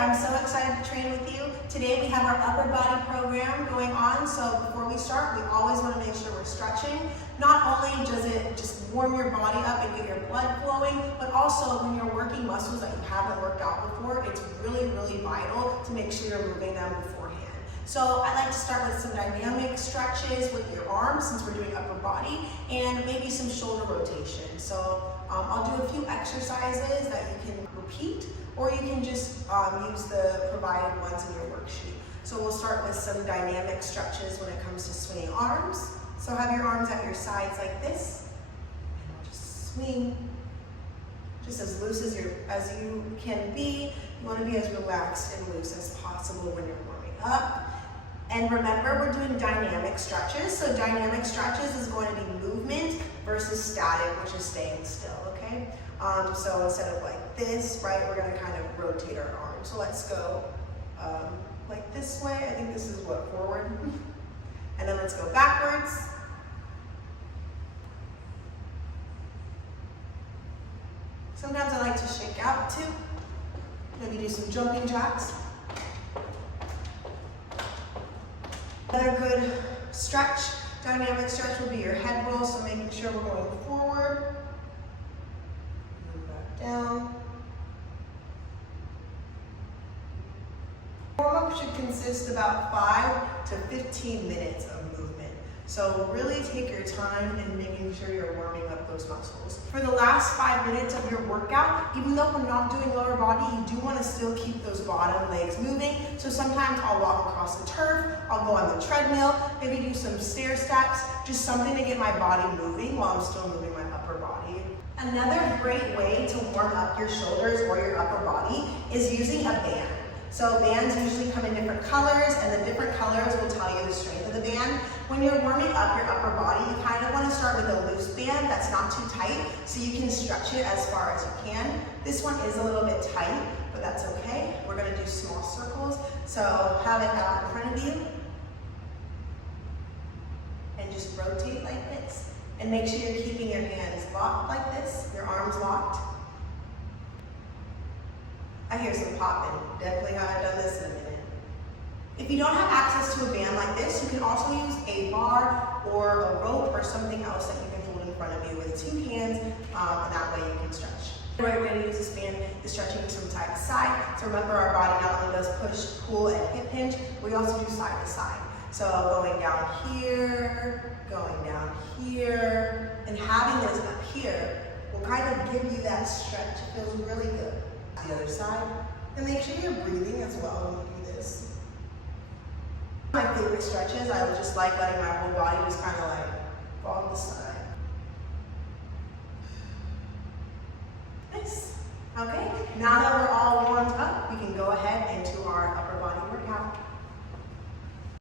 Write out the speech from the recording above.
I'm so excited to train with you. Today we have our upper body program going on, so before we start, we always want to make sure we're stretching. Not only does it just warm your body up and get your blood flowing, but also when you're working muscles that you haven't worked out before, it's really, really vital to make sure you're moving them beforehand. So I like to start with some dynamic stretches with your arms since we're doing upper body, and maybe some shoulder rotation. So I'll do a few exercises that you can repeat, or you can just use the provided ones in your worksheet. So we'll start with some dynamic stretches when it comes to swinging arms. So have your arms at your sides like this, and we'll just swing just as loose as you can be. You want to be as relaxed and loose as possible when you're warming up. And remember, we're doing dynamic stretches. So dynamic stretches is going to be movement versus static, which is staying still, okay? So instead of like this, right, we're gonna kind of rotate our arms. So let's go like this way. I think this is what, forward? And then let's go backwards. Sometimes I like to shake out too. Maybe do some jumping jacks. Another good stretch, dynamic stretch, will be your head roll, so making sure we're going forward, and back down. Warm-up should consist about 5 to 15 minutes of movement. So really take your time in making sure you're warming up those muscles. For the last 5 minutes of your workout, even though we're not doing lower body, you do want to still keep those bottom legs moving. So sometimes I'll walk across the turf, I'll go on the treadmill, maybe do some stair steps, just something to get my body moving while I'm still moving my upper body. Another great way to warm up your shoulders or your upper body is using a band. So bands usually come in different colors, and the different colors will tell you the strength of the band. When you're warming up your upper body, you kind of want to start with a loose band that's not too tight, so you can stretch it as far as you can. This one is a little bit tight, but that's okay. We're going to do small circles. So have it out in front of you, and just rotate like this. And make sure you're keeping your hands locked like this, your arms locked. I hear some popping. Definitely haven't done this in a minute. If you don't have access to a band like this, you can also use a bar or a rope or something else that you can hold in front of you with 2 hands, and that way you can stretch. The right way to use this band is stretching from side to side. So remember, our body not only does push, pull, and hip hinge, we also do side to side. So going down here, and having this up here will kind of give you that stretch. It feels really good. The other side, and make sure you're breathing as well when you do this. My favorite stretches, I would just like letting my whole body just kind of like fall on the side. Nice. Okay, now that